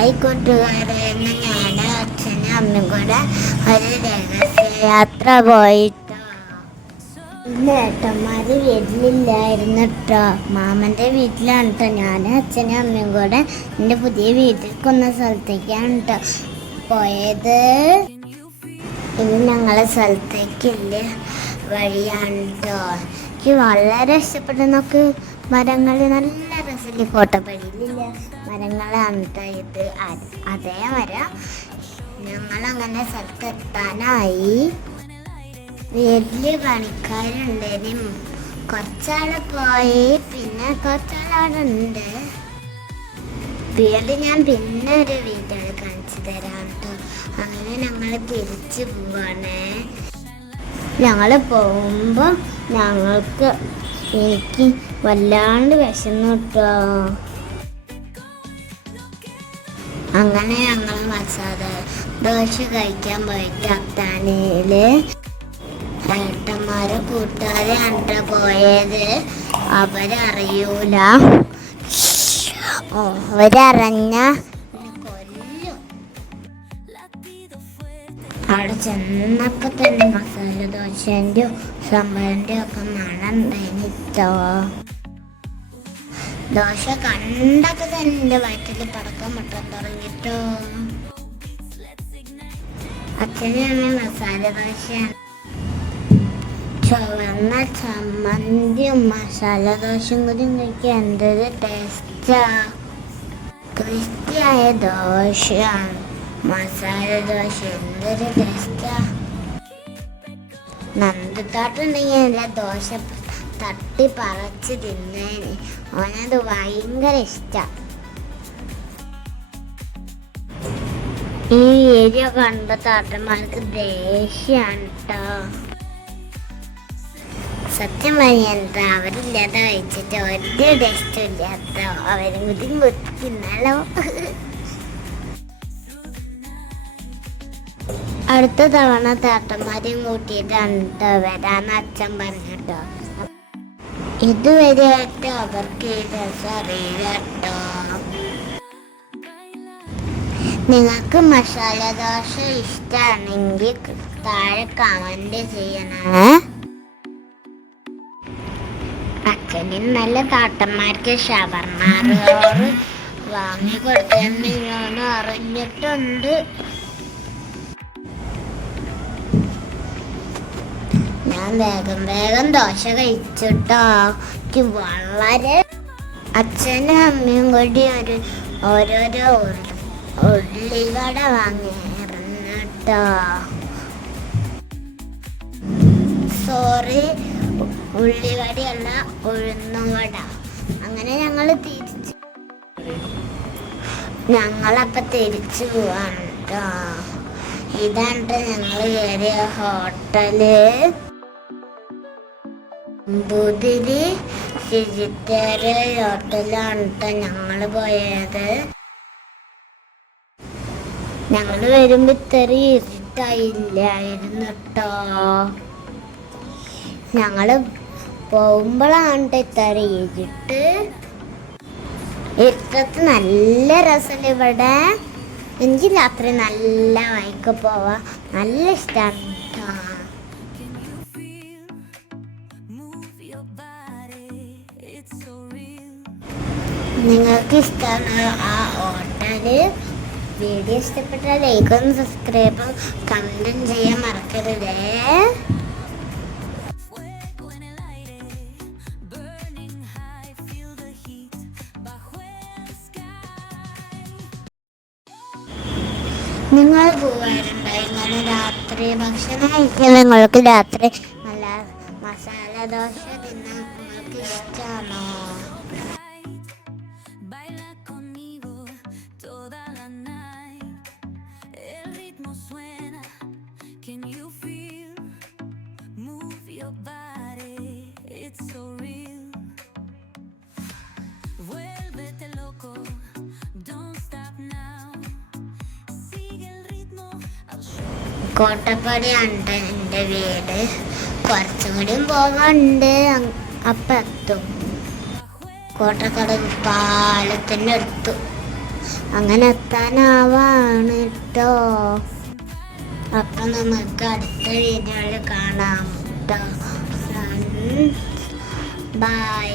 Hi കൂട്ടുകാരെ, ഞാനും അച്ഛനും അമ്മയും കൂടെ ഒരു രഹസ്യയാത്ര പോയിട്ടോ. ഇന്ന് ഏട്ടന്മാര് വീട്ടിലില്ലായിരുന്നു കേട്ടോ. മാമൻ്റെ വീട്ടിലാണ് കേട്ടോ. ഞാനും അച്ഛനും അമ്മയും കൂടെ എൻ്റെ പുതിയ വീട്ടിൽ കൊന്ന സ്ഥലത്തേക്കാണ് കേട്ടോ പോയത്. ഇനി ഞങ്ങളെ സ്ഥലത്തേക്കില്ല വഴിയാണ് കേട്ടോ. എനിക്ക് വളരെ ഇഷ്ടപ്പെട്ടു. നോക്ക്, മരങ്ങൾ നല്ല രസമില്ല. കോട്ടപ്പടിയിലില്ല മരങ്ങളാണ് കേട്ടോ ഇത്. അതേ മരം. ഞങ്ങളങ്ങനെ സ്ഥലത്തെത്താനായി. വലിയ പണിക്കാരുണ്ടേനും കുറച്ചാൾ പോയി, പിന്നെ കുറച്ചാളവിടെ ഉണ്ട്. വീട് ഞാൻ പിന്നെ ഒരു വീഡിയോ കാണിച്ചു തരാം കേട്ടോ. അങ്ങനെ ഞങ്ങൾ തിരിച്ചു പോവാണ്. ഞങ്ങൾ പോകുമ്പോൾ എനിക്ക് വല്ലാണ്ട് വിശന്നു കേട്ടോ. അങ്ങനെ ഞങ്ങൾ മസാല ദോശ കഴിക്കാൻ പോയിട്ട് അത്താണിയില് ഏട്ടന്മാരെ കൂട്ടുകാരെയാണ് കേട്ടോ പോയത്. അവരറിയൂല. അവരറിഞ്ഞ കൊല്ലും. അവിടെ ചെന്നപ്പോൾ തന്നെ മസാല ദോശൻ്റെ സംഭവൻ്റെ ഒക്കെ മണം ഉണ്ടായിട്ടോ. ദോശ കണ്ടപ്പോൾ തന്നെ എൻ്റെ വയറ്റിൽ പടക്കം മുട്ടാൻ തുടങ്ങിട്ടോ. അച്ഛനും മസാല ദോശയാണ്. ചുവന്ന ചമ്മന്തിയും മസാല ദോശയും കൂടി കഴിക്കാൻ എന്തൊരു ടേസ്റ്റാ. ക്രിസ്പിയായ ദോശയാണ് മസാല ദോശ. എന്തൊരു ടേസ്റ്റാ. നന്ദിത്താട്ടുണ്ടെങ്കിൽ എല്ലാ ദോശ തട്ടി പറിച്ച് തിന്നേന്. അവനത് ഭയങ്കര ഇഷ്ടമാണ്. ഈ ഏരിയ കണ്ട താട്ടന്മാർക്ക് ദേഷ്യാണ് കേട്ടോ. സത്യം പറഞ്ഞ അവരില്ലാതെ കഴിച്ചിട്ട് ഒരു ടേസ്റ്റും ഇല്ലാത്ത. അവരും കൂടി തിന്നാലോ. അടുത്ത തവണ താട്ടന്മാരെയും കൂട്ടിയിട്ടാണ് കേട്ടോ വരാന്ന് അച്ഛൻ പറഞ്ഞിട്ടോ. ഇതുവരെയായിട്ട് അവർക്ക് ഈ രസം അറിയില്ല കേട്ടോ. നിങ്ങൾക്ക് മസാല ദോശ ഇഷ്ടമാണെങ്കിൽ താഴെ കമന്റ് ചെയ്യണേ. അച്ഛനും നല്ല താട്ടന്മാർക്ക് ഷവർമ്മ റോള് വാങ്ങി കൊടുത്തെന്ന് ഞാൻ അറിഞ്ഞിട്ടുണ്ട്. ഞാൻ വേഗം ദോശ കഴിച്ചിട്ടോ. എനിക്ക് വളരെ അച്ഛനും അമ്മയും കൂടി ഓരോരോ ഉള്ളിവട വാങ്ങിയിരുന്നു കേട്ടോ. സോറി, ഉള്ളിവടയല്ല, ഉഴുന്നുവട. അങ്ങനെ ഞങ്ങളപ്പം തിരിച്ചു പോവാണ് കേട്ടോ. ഇതാണ് ഞങ്ങൾ കയറിയ ഹോട്ടല്. ബുദിരി വെജിറ്റേറിയൻ ഹോട്ടലാണ് കേട്ടോ ഞങ്ങൾ പോയത്. ഞങ്ങൾ വരുമ്പോൾ ഇത്ര ഇരുട്ടായില്ലായിരുന്നു കേട്ടോ. ഞങ്ങൾ പോകുമ്പോഴാണ് ഇത്ര ഇരുട്ട്. ഇരുട്ടത്ത് നല്ല രസമല്ല ഇവിടെ. എനിക്ക് രാത്രി നല്ല വൈക്ക് പോവാ നല്ല ഇഷ്ടമാണ് കേട്ടോ. നിങ്ങൾക്ക് ഇഷ്ടമാണ് ആ ഹോട്ടല്? വീഡിയോ ഇഷ്ടപ്പെട്ടാൽ ലൈക്കും സബ്സ്ക്രൈബും കമന്റും ചെയ്യാൻ മറക്കരുതേ. നിങ്ങൾ പോകാറുണ്ടോ ഇങ്ങനെ രാത്രി ഭക്ഷണം കഴിക്കാൻ? നിങ്ങൾക്ക് രാത്രി നല്ല മസാല ദോശ തിന്നാൻ നിങ്ങൾക്ക് ഇഷ്ടമാണോ? കോട്ടപ്പാടിയാണ് എൻ്റെ വീട്. കുറച്ചും കൂടിയും പോകാനുണ്ട്, അപ്പം എത്തും. കോട്ടക്കട പാലത്തിൻ്റെ അടുത്ത് അങ്ങനെ എത്താനാവാണ് കേട്ടോ. അപ്പം നമുക്ക് അടുത്ത വീഡിയോയിൽ കാണാം കേട്ടോ. ബൈ.